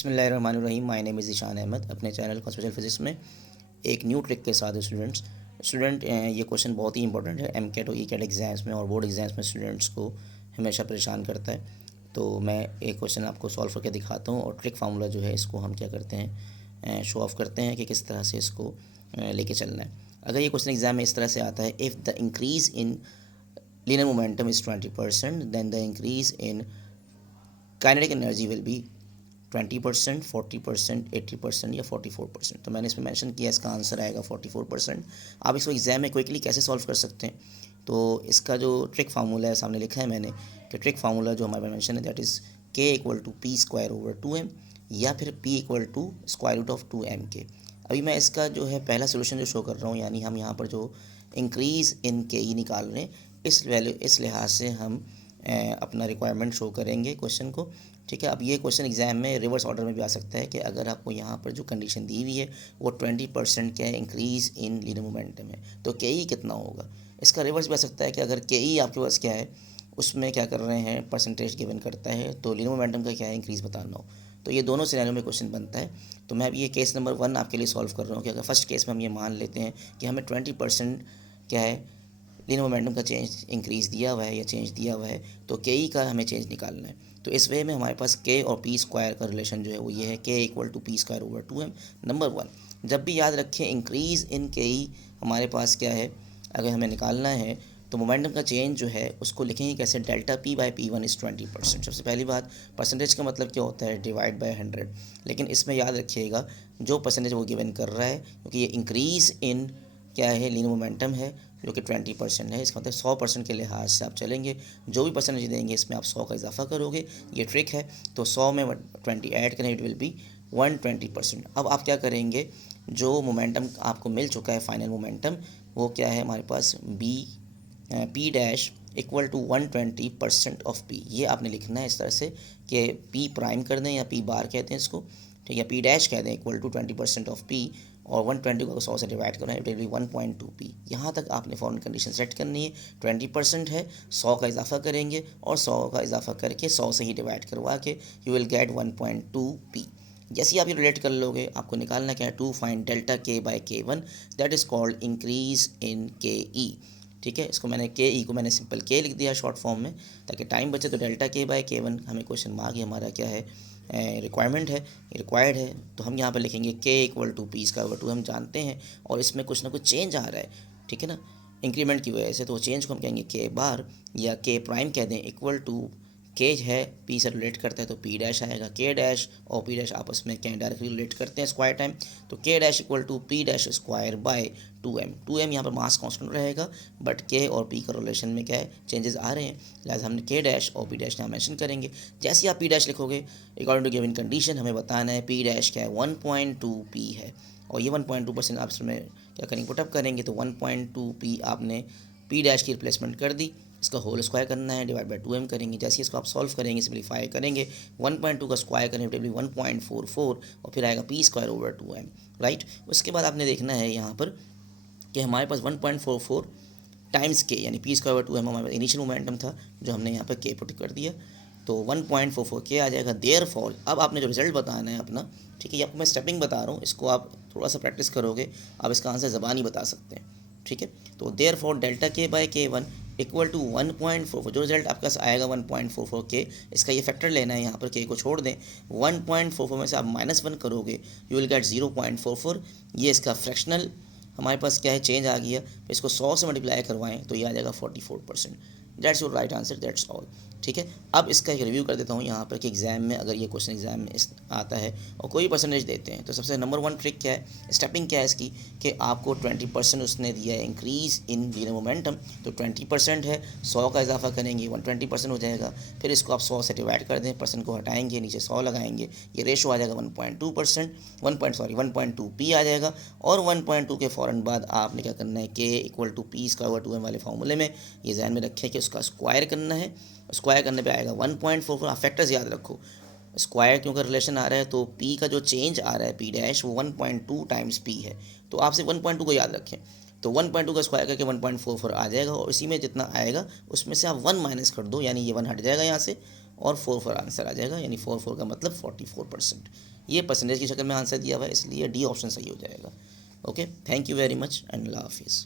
बिस्मिल्लाहिर्रहमानिर्रहीम। My name is Ishan Ahmad. अपने channel कॉन्स्पिरेशनल physics में एक न्यू ट्रिक के साथ स्टूडेंट ये क्वेश्चन बहुत ही इंपॉर्टेंट है एम कैट और ई कैट एग्ज़ाम्स में और बोर्ड एग्ज़ाम्स में स्टूडेंट्स को हमेशा परेशान करता है। तो मैं एक क्वेश्चन आपको सॉल्व करके दिखाता हूँ और ट्रिक फार्मूला जो है इसको हम क्या करते हैं, शो ऑफ करते हैं कि किस तरह से इसको लेके चलना है। अगर ये क्वेश्चन एग्जाम में इस तरह से आता है, if the increase in linear momentum is 20%, then the increase in kinetic energy will be 20%, 40%, 80% या 44%। तो मैंने इसमें मेंशन किया, इसका आंसर आएगा 44%। आप इसको एग्जाम में क्विकली कैसे सॉल्व कर सकते हैं, तो इसका जो ट्रिक फार्मूला है सामने लिखा है मैंने कि ट्रिक फार्मूला जो हमारे मेंशन है that is K equal to P square over 2m या फिर p equal to square root of 2m के। अभी मैं इसका जो है पहला सोल्यूशन जो शो कर रहा हूँ, यानी हम यहाँ पर जो इंक्रीज़ इन के ई निकाल रहे हैं, इस लिहाज से हम अपना रिक्वायरमेंट शो करेंगे क्वेश्चन को। ठीक है, अब ये क्वेश्चन एग्जाम में रिवर्स ऑर्डर में भी आ सकता है कि अगर आपको यहाँ पर जो कंडीशन दी हुई है वो 20% क्या है, इंक्रीज़ इन लीनियर मोमेंटम है, तो के ई कितना होगा। इसका रिवर्स भी आ सकता है कि अगर के ई आपके पास क्या है, उसमें क्या कर रहे हैं, परसेंटेज गिवन करता है, तो लीनियर मोमेंटम का क्या है, इंक्रीज़ बताना हो। तो ये दोनों सिनेरियो में क्वेश्चन बनता है। तो मैं अभी ये केस नंबर 1 आपके लिए सॉल्व कर रहा हूँ कि अगर फर्स्ट केस में हम ये मान लेते हैं कि हमें 20% क्या है, लीनियर मोमेंटम का चेंज इंक्रीज़ दिया हुआ है या चेंज दिया हुआ है, तो के ई का हमें चेंज निकालना है। तो इस वे में हमारे पास के और पी स्क्वायर का रिलेशन जो है वो ये है, K equal to P square over 2m। Number 1, जब भी याद रखें इंक्रीज़ इन के ई हमारे पास क्या है, अगर हमें निकालना है तो मोमेंटम का चेंज जो है उसको लिखेंगे कैसे, delta P by P one is 20%। सबसे पहली बात, परसेंटेज का मतलब क्या होता है, डिवाइड बाई 100। लेकिन इसमें याद रखिएगा जो परसेंटेज वो गिवन कर रहा है, क्योंकि ये इंक्रीज़ इन क्या है, लीनियर मोमेंटम है जो कि 20% है, इसका मतलब 100% के लिहाज से आप चलेंगे। जो भी परसेंटेज देंगे इसमें आप 100 का इजाफा करोगे, ये ट्रिक है। तो 100 में 20 ऐड करें, इट विल बी 120%। अब आप क्या करेंगे, जो मोमेंटम आपको मिल चुका है फाइनल मोमेंटम, वो क्या है हमारे पास, P dash equal to 120% of P. ये आपने लिखना है इस तरह से कि पी प्राइम कर दें या पी बार कहते हैं इसको, ठीक है, पी डैश कह दें इक्वल टू 20% ऑफ पी, और 120 को 100 से डिवाइड करना है, इट विल बी 1.2 पी। यहाँ तक आपने फॉर्मल कंडीशन सेट करनी है। 20% है, 100 का इजाफा करेंगे और 100 का इजाफा करके 100 से ही डिवाइड करवा के यू विल गेट 1.2 पी। जैसे ही आप ये रिलेट कर लोगे, आपको निकालना क्या है, टू फाइंड डेल्टा के बाई के one, that is called increase in के ई। ठीक है, इसको मैंने के ई को मैंने सिंपल के लिख दिया शॉर्ट फॉर्म में ताकि टाइम बचे। तो डेल्टा के बाई के वन हमें क्वेश्चन में आगे हमारा क्या है, रिक्वायरमेंट है, रिक्वायर्ड है। तो हम यहाँ पर लिखेंगे K equal to P square over 2, हम जानते हैं, और इसमें कुछ ना कुछ चेंज आ रहा है, ठीक है ना, इंक्रीमेंट की वजह से। तो वो चेंज को हम कहेंगे के बार या के प्राइम कह दें, इक्वल टू के है पी से रिलेट करता है तो पी डैश आएगा। के डैश और पी डैश आपस में क्या डायरेक्टली रिलेट करते हैं स्क्वायर टाइम, तो K dash equal to P dash square by 2m यहाँ पर मास कांस्टेंट रहेगा, बट के और पी का रिलेशन में क्या है, चेंजेस आ रहे हैं, लिहाजा हमने के डैश और पी डैश यहाँ मेंशन करेंगे। जैसे ही आप पी डैश लिखोगे, अकॉर्डिंग टू गिवन कंडीशन हमें बताना है पी डैश क्या है, 1.2 पी है, और ये 1.2% आप इसमें क्या करेंगे, पुटअप करेंगे, तो 1.2 पी आपने पी डैश की रिप्लेसमेंट कर दी। इसका होल स्क्वायर करना है, डिवाइड बाई 2m करेंगे। जैसे ही इसको आप सॉल्व करेंगे, सिम्प्लीफाई करेंगे, 1.2 का स्क्वायर करेंगे, टेबली 1.44, और फिर आएगा P square over 2m, right. उसके बाद आपने देखना है यहाँ पर कि हमारे पास 1.44 टाइम्स के, यानी पी स्क्वायर ओवर 2m हमारे पास इनिशियल मोमेंटम था जो हमने यहाँ पर के पुट कर दिया, तो 1.44 के आ जाएगा। देयर फॉर अब आपने जो रिजल्ट बताना है अपना, ठीक है, ये आपको मैं स्टेपिंग बता रहा हूँ, इसको आप थोड़ा सा प्रैक्टिस करोगे, आप इसका आंसर ज़बानी बता सकते हैं, ठीक है। तो देयर फॉर डेल्टा के बाय के वन इक्वल टू 1.44, जो रिजल्ट आपके पास आएगा 1.44 के, इसका ये फैक्टर लेना है, यहाँ पर के को छोड़ दें, 1.44 में से आप -1 करोगे, यू विल गेट 0.44। ये इसका फ्रैक्शनल हमारे पास क्या है, चेंज आ गया। इसको 100 से मल्टीप्लाई करवाएं तो ये आ जाएगा 44%। That's your right answer, that's all, ठीक है। अब इसका एक रिव्यू कर देता हूँ यहाँ पर कि एग्जाम में अगर ये क्वेश्चन एग्जाम में आता है और कोई परसेंटेज देते हैं, तो सबसे नंबर 1 ट्रिक क्या है, स्टेपिंग क्या है इसकी, कि आपको 20% उसने दिया है इंक्रीज़ इन लीनियर मोमेंटम, तो 20% है, 100 का इजाफा करेंगे 120% हो जाएगा। फिर इसको आप 100 से डिवाइड कर दें, परसेंट को हटाएंगे, नीचे 100 लगाएंगे, ये रेशो आ जाएगा 1.2%, 1.2 पी आ जाएगा। और 1.2 के फ़ौरन बाद आपने क्या करना है, K equal to P square over 2m वाले फार्मूले में ये ध्यान में रखें कि उसका स्क्वायर करना है। स्क्वायर करने पे आएगा 1.44। आप फैक्टर्स याद रखो, स्क्वायर क्योंकि रिलेशन आ रहा है, तो पी का जो चेंज आ रहा है पी डैश, वो 1.2 टाइम्स पी है, तो आप सिर्फ 1.2 को याद रखें। तो 1.2 का स्क्वायर करके 1.44 आ जाएगा, और इसी में जितना आएगा उसमें से आप 1 माइनस कर दो, यानी ये 1 हट जाएगा यहाँ से, और 4 आंसर आ जाएगा, यानी 4 का मतलब 44%। ये परसेंटेज की शक्ल में आंसर दिया हुआ है, इसलिए डी ऑप्शन सही हो जाएगा। Okay, thank you very much and अल्लाह हाफिज़।